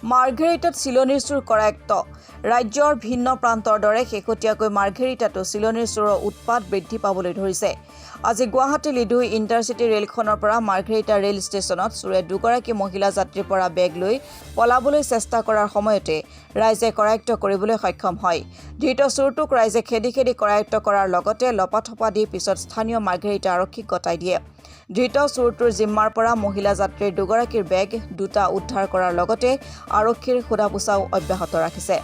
মাৰ্ঘেৰিটাত চিলনীৰ চুৰ কৰায়ত্ব ৰাজ্যৰ ভিন্ন প্ৰান্তৰ দৰে শেহতীয়াকৈ মাৰ্ঘেৰিটাতো চিলনীৰ চুৰৰ উৎপাত বৃদ্ধি পাবলৈ ধৰিছে। আজি গুৱাহাটী লিডুই ইণ্টাৰচিটি ৰেলখনৰ পৰা মাৰ্ঘেৰিটা ৰেল ষ্টেচনত চুৰে দুগৰাকী মহিলা যাত্ৰীৰ পৰা বেগ লৈ পলাবলৈ চেষ্টা কৰাৰ সময়তে ৰাইজে কৰায়ত্ব কৰিবলৈ সক্ষম হয়। ধৃত চুৰটোক ৰাইজে খেদি খেদি কৰায়ত্ব কৰাৰ লগতে লপাথপা দি পিছত স্থানীয় মাৰ্ঘেৰিটা আৰক্ষীক গতাই দিয়ে। ধৃত চুৰটোৰ জিম্মাৰ পৰা মহিলা যাত্ৰীৰ দুগৰাকীৰ বেগ দুটা উদ্ধাৰ কৰাৰ লগতে আৰক্ষীৰ সোধা-পোছাও অব্যাহত ৰাখিছে।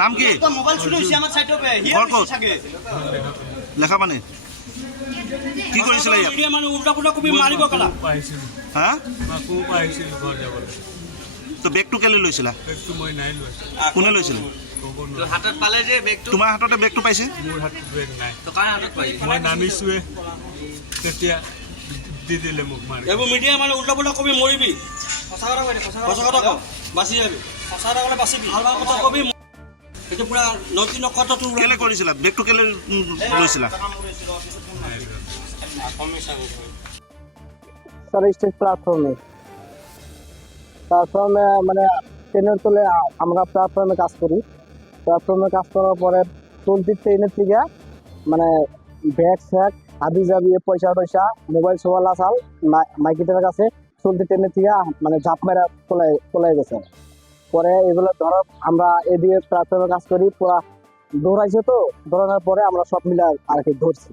নাম কি লেখা মানে কি কৰিছিলে তো বেগটো কেলৈ লৈছিলা? কোনে লৈছিলে? তোমাৰ হাততে বেগটো পাইছে? মই নামিছোৱে তেতিয়া দি দিলে মোক মাৰি। এইবোৰ মিডিয়া মানে উল্টা পুল্টা কবি মৰিবি। সঁচা কথা ক বাচি যাবি। সঁচা কথা ক'লে বাচিবি। ভাল ভাল কথা কবি। এইটো পুৰা নৈতিক নকটাটো কেলে কৰিছিলা? বেগটো কেলে লৈছিলা? স্যার স্টেজ প্ল্যাটফর্মে মানে ট্রেনের তলে আমরা প্ল্যাটফর্মে কাজ করি। প্ল্যাটফর্মে কাজ করার পরে চলতি ট্রেনের থেকে মানে ব্যাগ স্যাগ হাবি যাবি পয়সা টয়সা মোবাইল সোবাইল আসাল মাইকেটের কাছে চলতি ট্রেনের থেকে মানে ঝাঁপ মেরা পলাই গেছে। পরে এগুলো ধরো আমরা এদিকে প্ল্যাটফর্মে কাজ করি, পুরা দৌড়াইছে তো দৌড়ানোর পরে আমরা সব মিলে আর কি ধরছি।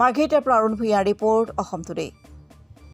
মাৰ্ঘেৰিটাৰ পৰা অৰুণ ভূঞাৰ ৰিপৰ্ট অসম টুডে।